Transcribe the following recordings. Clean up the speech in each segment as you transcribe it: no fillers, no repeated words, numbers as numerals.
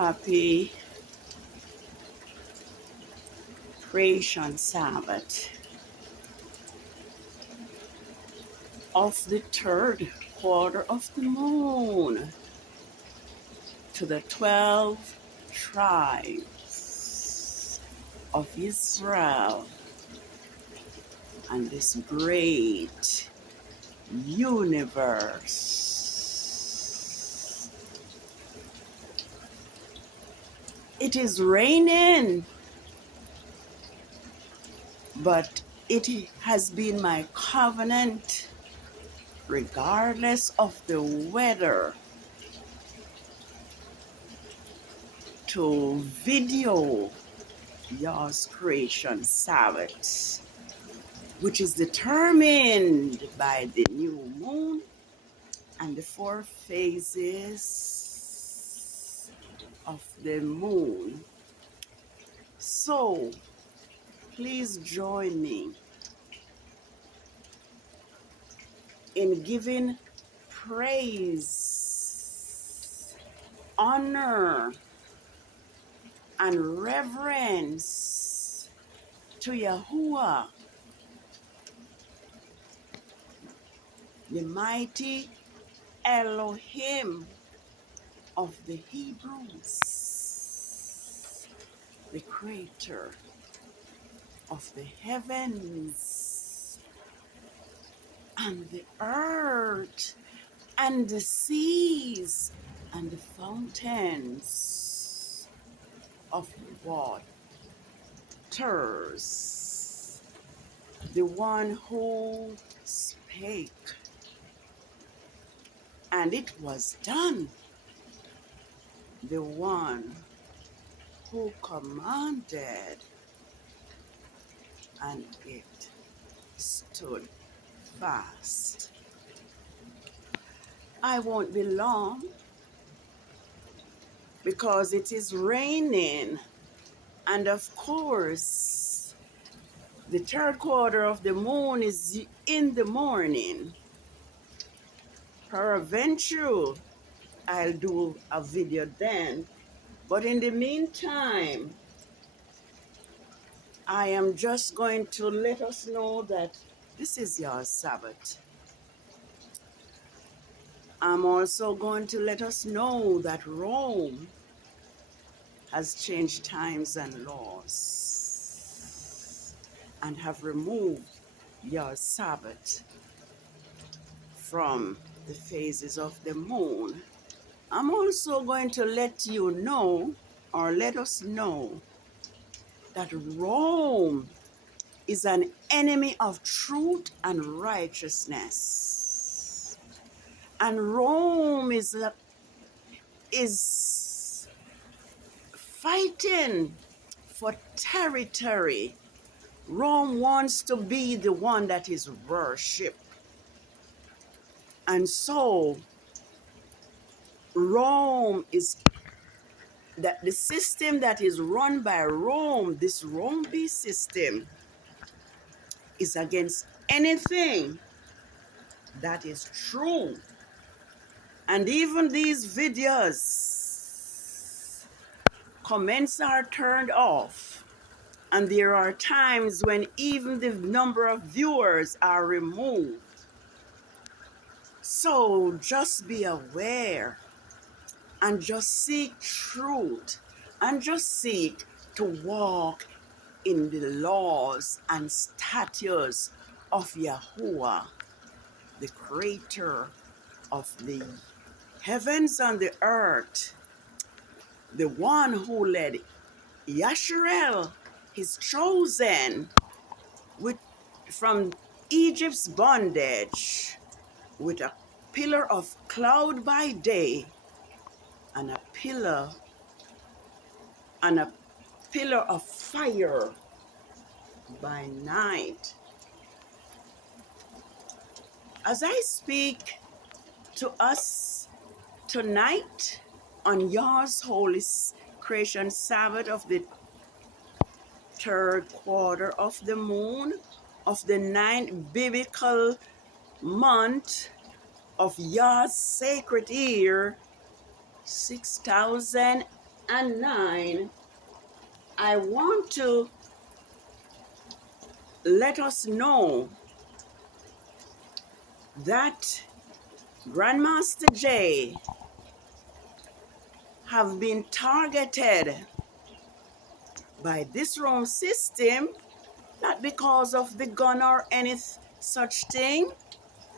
Happy Creation Sabbath of the third quarter of the moon to the 12 tribes of Israel and this great universe. It is raining, but it has been my covenant, regardless of the weather, to video YAH'S creation Sabbath, which is determined by the new moon and the 4 phases of the moon. So please join me in giving praise, honor, and reverence to Yahuwah, the mighty Elohim of the Hebrews, the creator of the heavens and the earth and the seas and the fountains of waters, the one who spake, and it was done, the one who commanded, and it stood fast. I won't be long because it is raining, and of course the third quarter of the moon is in the morning. Peradventure I'll do a video then, but in the meantime I am just going to let us know that this is your Sabbath. I'm also going to let us know that Rome has changed times and laws and have removed your Sabbath from the phases of the moon. I'm also going to let you know, or let us know, that Rome is an enemy of truth and righteousness. And Rome is fighting for territory. Rome wants to be the one that is worshipped. And so Rome is that the system that is run by Rome, this Rome beast system, is against anything that is true. And even these videos, comments are turned off. And there are times when even the number of viewers are removed. So just be aware and just seek truth and just seek to walk in the laws and statutes of Yahuwah, the creator of the heavens and the earth, the one who led Yasharel, his chosen, from Egypt's bondage, with a pillar of cloud by day and a pillar of fire by night. As I speak to us tonight on YAH'S Holy Creation Sabbath of the third quarter of the moon of the 9th biblical month of YAH'S sacred year, 6000 and 9, I want to let us know that Grandmaster J have been targeted by this wrong system, not because of the gun or any such thing,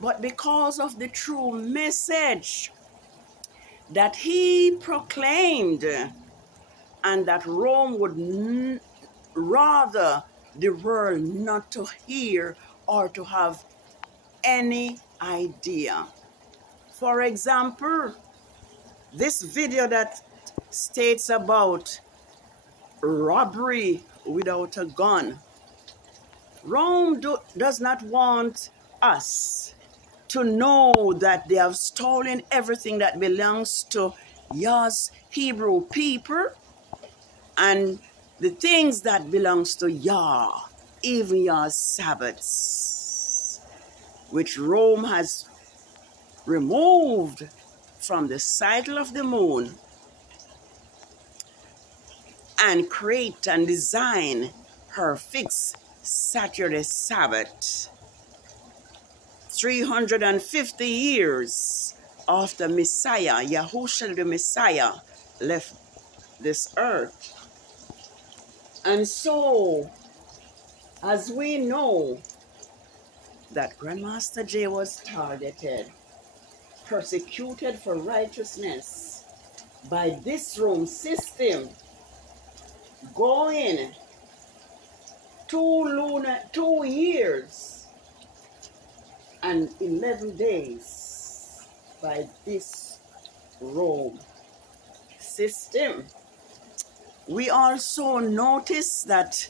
but because of the true message that he proclaimed, and that Rome would rather the world not to hear or to have any idea. For example, this video that states about robbery without a gun. Rome does not want us to know that they have stolen everything that belongs to YAH'S Hebrew people and the things that belongs to YAH, even YAH'S Sabbaths, which Rome has removed from the cycle of the moon and create and design her fixed Saturday Sabbath. 350 years after Messiah, Yahushua the Messiah, left this earth. And so, as we know that Grandmaster J was targeted, persecuted for righteousness by this Rome system, going 2 years and 11 days by this Rome system. We also notice that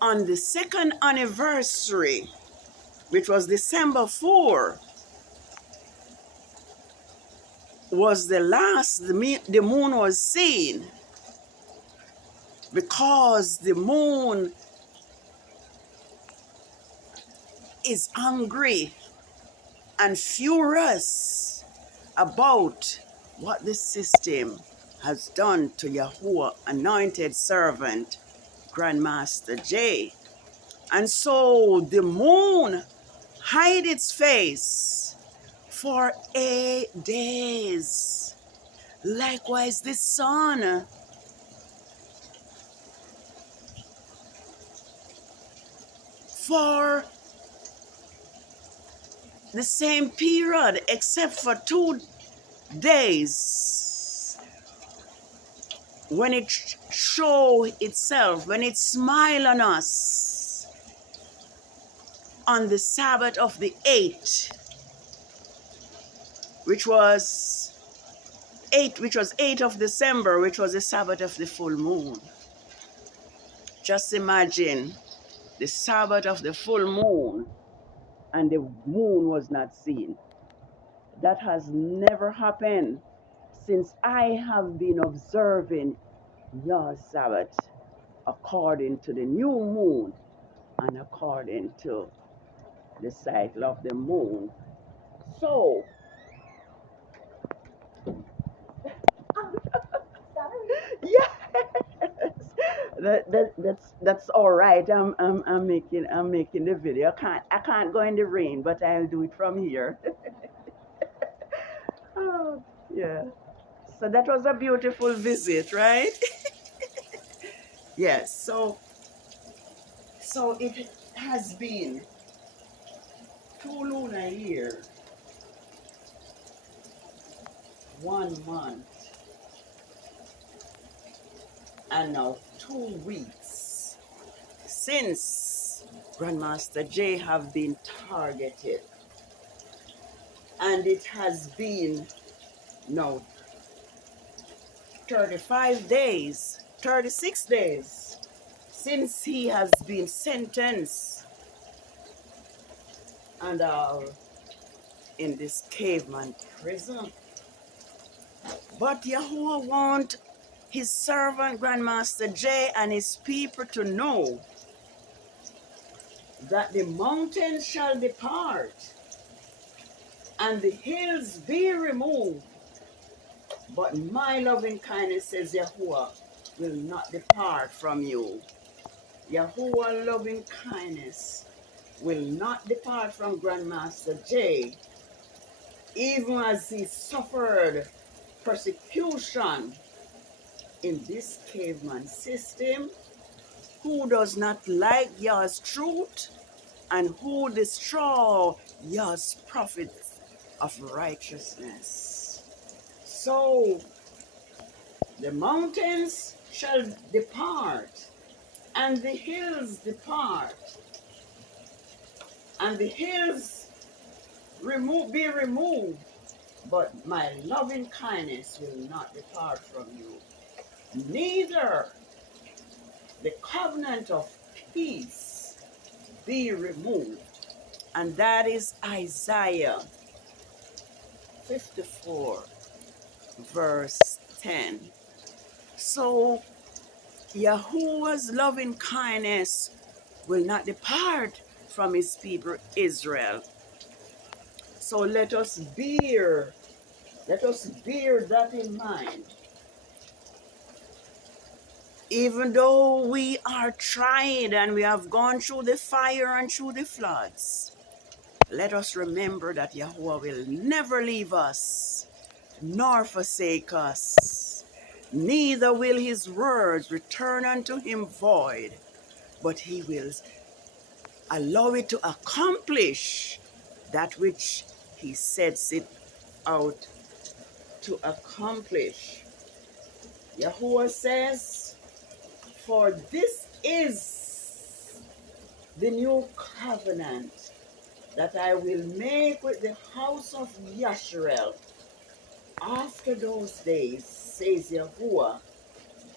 on the second anniversary, which was December 4, was the last the moon was seen, because the moon is angry and furious about what the system has done to Yahuwah anointed servant Grandmaster J. And so the moon hid its face for 8 days. Likewise the sun for the same period, except for 2 days, when it showed itself, when it smiled on us on the Sabbath of the 8th, which was 8th of December, which was the Sabbath of the full moon. Just imagine the Sabbath of the full moon and the moon was not seen. That has never happened since I have been observing YAH'S Sabbath according to the new moon and according to the cycle of the moon. So, yes, that's all right. I'm making the video. I can't go in the rain, but I'll do it from here. Oh, yeah. So that was a beautiful visit, right? Yes. So it has been 2 lunar year, 1 month, and now 2 weeks since Grandmaster J have been targeted. And it has been now 35 days, 36 days since he has been sentenced and in this caveman prison. But Yahuwah want his servant Grandmaster J and his people to know that the mountains shall depart and the hills be removed, But my loving kindness, says Yahuwah, will not depart from you. Yahuwah loving kindness will not depart from Grandmaster J, even as he suffered persecution in this caveman system, who does not like Yah's truth and who destroy Yah's prophets of righteousness. So the mountains shall depart, and the hills depart, and the hills be removed, but my loving kindness will not depart from you, neither the covenant of peace be removed. And that is Isaiah 54, verse 10. So Yahuwah's loving kindness will not depart from his people Israel. So let us bear that in mind. Even though we are tried and we have gone through the fire and through the floods, let us remember that Yahuwah will never leave us nor forsake us. Neither will his words return unto him void, but he will allow it to accomplish that which he sets it out to accomplish. Yahuwah says, for this is the new covenant that I will make with the house of Yasharel. After those days, says Yahuwah,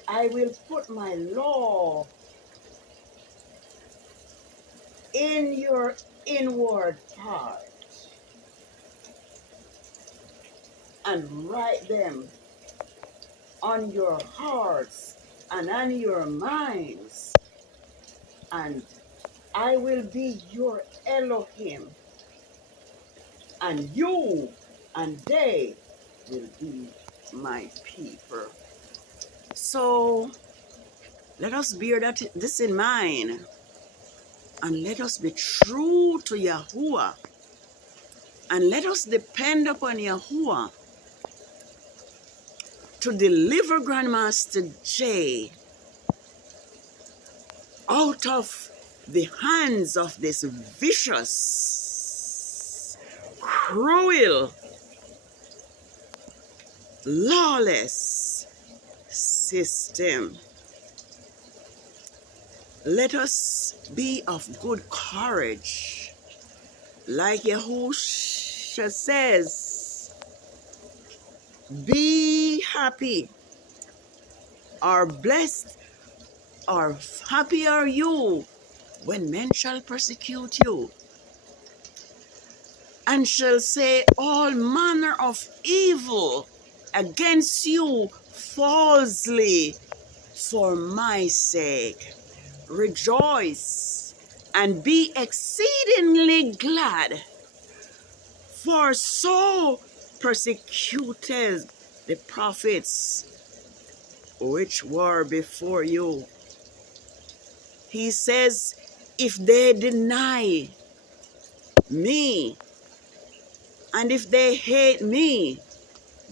I will put my law in your inward part and write them on your hearts and on your minds, and I will be your Elohim, and you and they will be my people. So let us bear this in mind, and let us be true to Yahuwah, and let us depend upon Yahuwah to deliver Grandmaster J out of the hands of this vicious, cruel, lawless system. Let us be of good courage. Like Yahusha says, be happy, or blessed, or happy are you when men shall persecute you, and shall say all manner of evil against you falsely for my sake. Rejoice and be exceedingly glad, for so persecuted the prophets which were before you. He says, if they deny me, and if they hate me,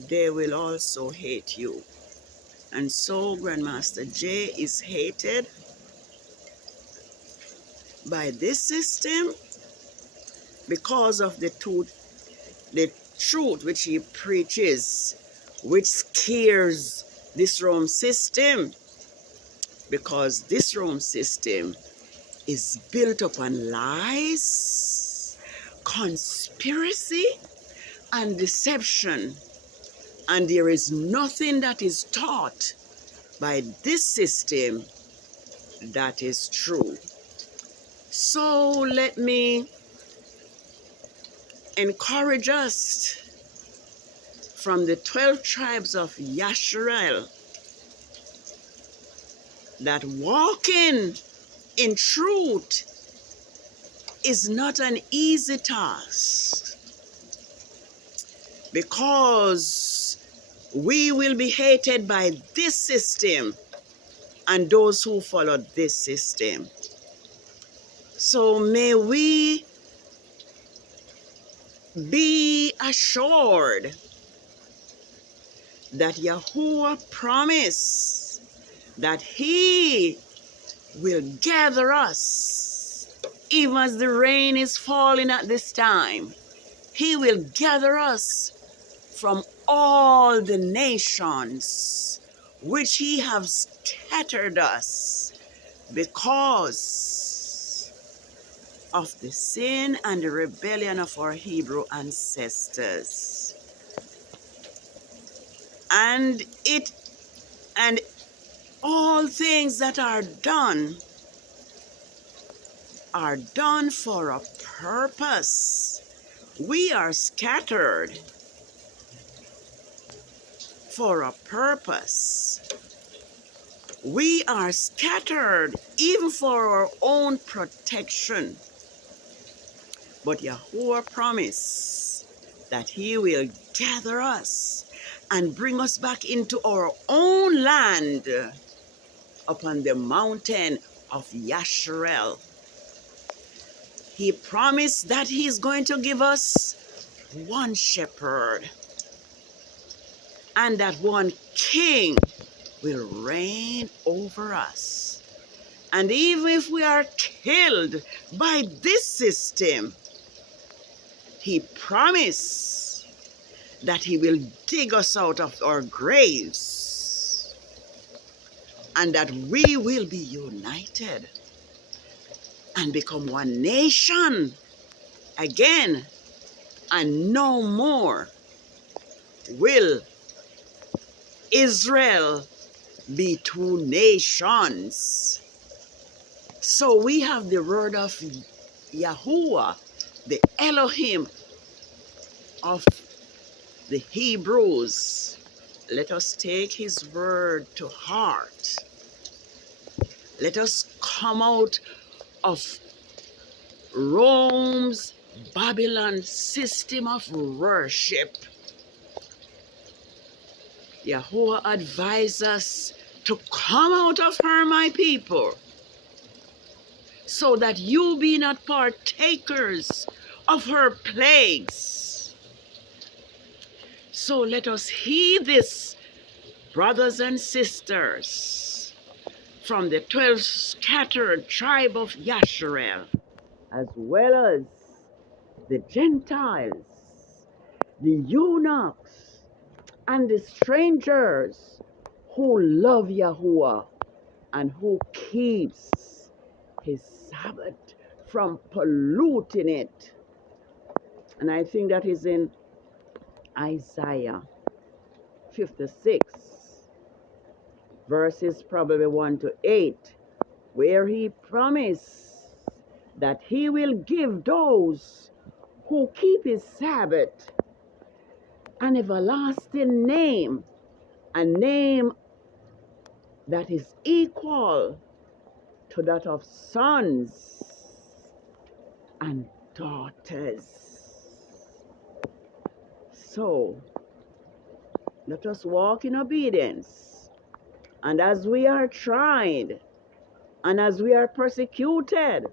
they will also hate you. And so Grandmaster J is hated by this system because of the truth which he preaches, which scares this Rome system, because this Rome system is built upon lies, conspiracy, and deception. And there is nothing that is taught by this system that is true. So let me encourage us from the 12 tribes of Yasharel that walking in truth is not an easy task, because we will be hated by this system and those who follow this system. So may we be assured that Yahuwah promised that He will gather us, even as the rain is falling at this time. He will gather us from all the nations which He has scattered us because of the sin and the rebellion of our Hebrew ancestors. And all things that are done for a purpose. We are scattered for a purpose. We are scattered even for our own protection. But Yahuwah promised that He will gather us and bring us back into our own land upon the mountain of Yasharel. He promised that He's going to give us one shepherd and that one king will reign over us. And even if we are killed by this system, He promised that He will dig us out of our graves and that we will be united and become one nation again, and no more will Israel be two nations. So we have the word of Yahuwah, the Elohim of the Hebrews. Let us take His word to heart. Let us come out of Rome's Babylon system of worship. Yahuwah advised us to come out of her, my people, so that you be not partakers of her plagues. So let us heed this, brothers and sisters, from the 12 scattered tribe of Yasharel, as well as the Gentiles, the eunuchs, and the strangers who love Yahuwah and who keeps His Sabbath from polluting it. And I think that is in Isaiah 56, verses probably 1 to 8, where He promised that He will give those who keep His Sabbath an everlasting name, a name that is equal to that of sons and daughters. So, let us walk in obedience. And as we are tried, and as we are persecuted,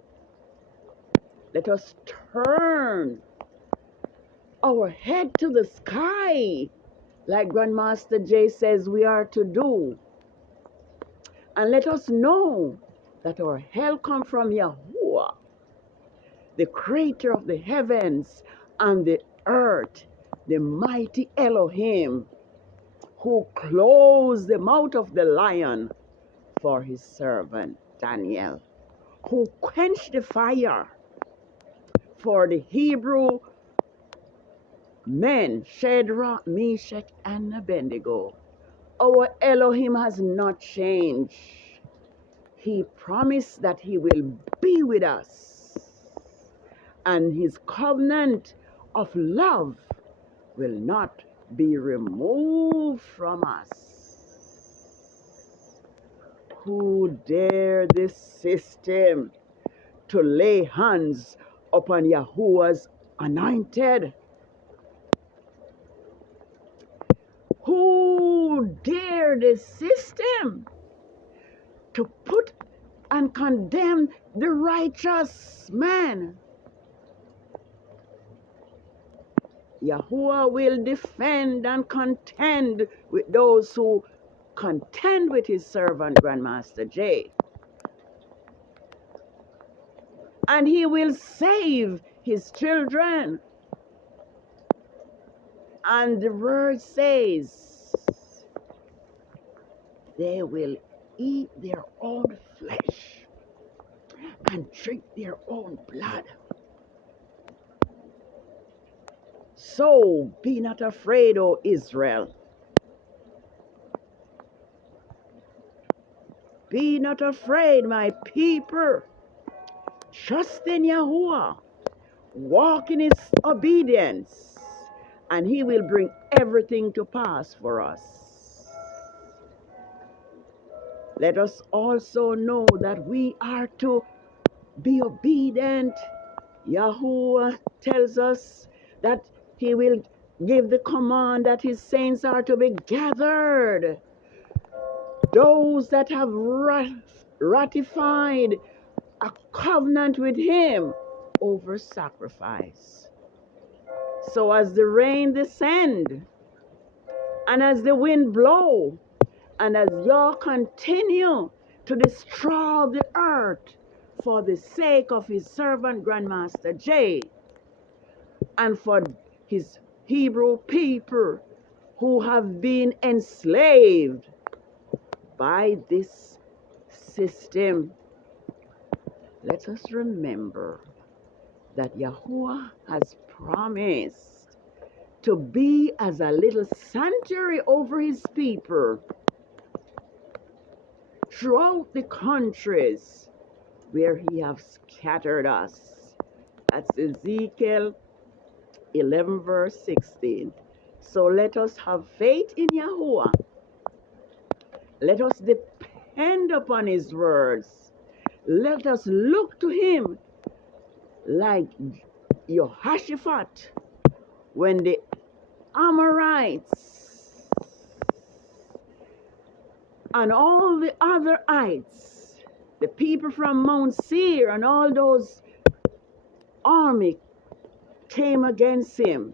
let us turn our head to the sky, like Grandmaster Jay says we are to do. And let us know that our help comes from Yahuwah, the creator of the heavens and the earth, the mighty Elohim, who closed the mouth of the lion for His servant Daniel, who quenched the fire for the Hebrew men, Shadrach, Meshach, and Abednego. Our Elohim has not changed. He promised that He will be with us, and His covenant of love will not be removed from us. Who dare this system to lay hands upon Yahuwah's anointed? Who who dare the system to put and condemn the righteous man? Yahuwah will defend and contend with those who contend with his servant Grandmaster J. And he will save his children. And the word says, they will eat their own flesh and drink their own blood. So be not afraid, O Israel. Be not afraid, my people. Trust in Yahuwah. Walk in his obedience, and he will bring everything to pass for us. Let us also know that we are to be obedient. Yahuwah tells us that he will give the command that his saints are to be gathered. Those that have ratified a covenant with him over sacrifice. So as the rain descend, and as the wind blow, and as y'all continue to destroy the earth for the sake of his servant Grandmaster J, and for his Hebrew people who have been enslaved by this system, let us remember that Yahuwah has promised to be as a little sanctuary over his people throughout the countries where he has scattered us. That's Ezekiel 11 verse 16. So let us have faith in Yahuwah. Let us depend upon his words. Let us look to him like Jehoshaphat when the Amorites and all the other ites, the people from Mount Seir and all those army came against him.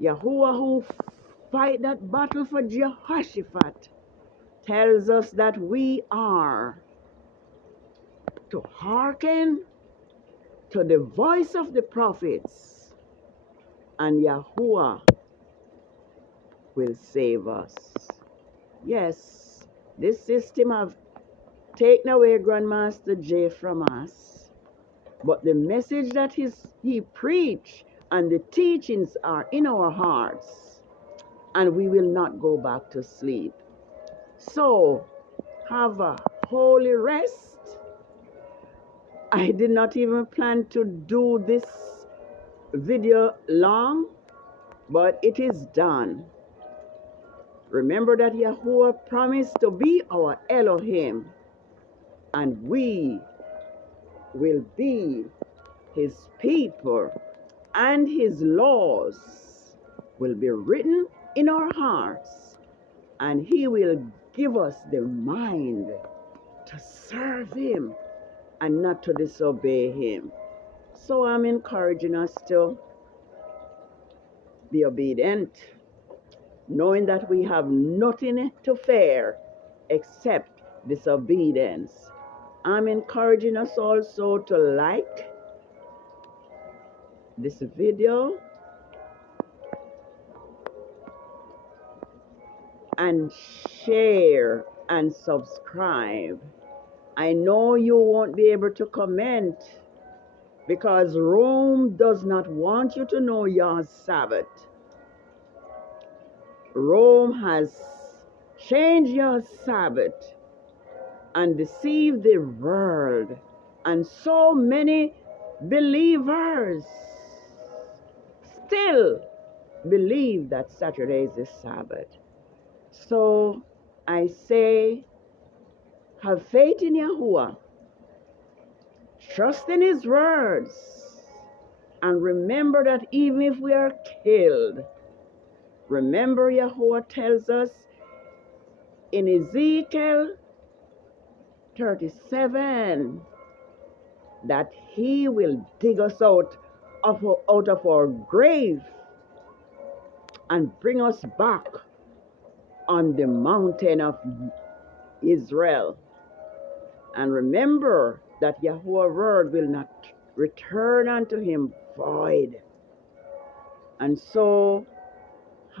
Yahuwah, who fight that battle for Jehoshaphat, tells us that we are to hearken to the voice of the prophets, and Yahuwah will save us. Yes, this system have taken away Grandmaster J from us, but the message that he preached and the teachings are in our hearts, and we will not go back to sleep. So have a holy rest. I did not even plan to do this video long, but it is done. Remember that Yahuwah promised to be our Elohim, and we will be his people, and his laws will be written in our hearts, and he will give us the mind to serve him and not to disobey him. So I'm encouraging us to be obedient, knowing that we have nothing to fear except disobedience. I'm encouraging us also to like this video and share and subscribe. I know you won't be able to comment because Rome does not want you to know YAH'S Sabbath. Rome has changed YAH'S Sabbath and deceived the world, and so many believers still believe that Saturday is the Sabbath. So I say, have faith in Yahuwah, trust in his words, and remember that even if we are killed, remember Yahuwah tells us in Ezekiel 37 that he will dig us out of our grave and bring us back on the mountain of Israel. And remember that Yahuwah's word will not return unto him void. And so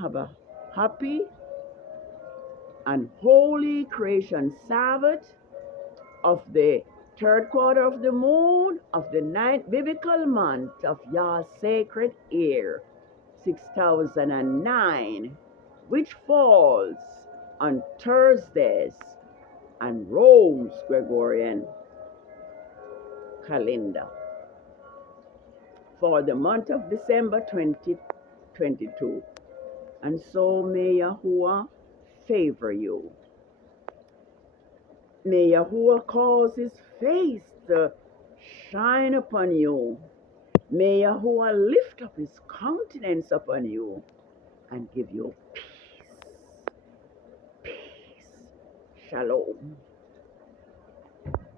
have a happy and holy creation Sabbath of the third quarter of the moon of the ninth biblical month of Yah's sacred year, 6009, which falls on Thursdays and Rose Gregorian calendar for the month of December 2022. And so may Yahuwah favor you. May Yahuwah cause his face to shine upon you. May Yahuwah lift up his countenance upon you and give you peace. Peace. Shalom.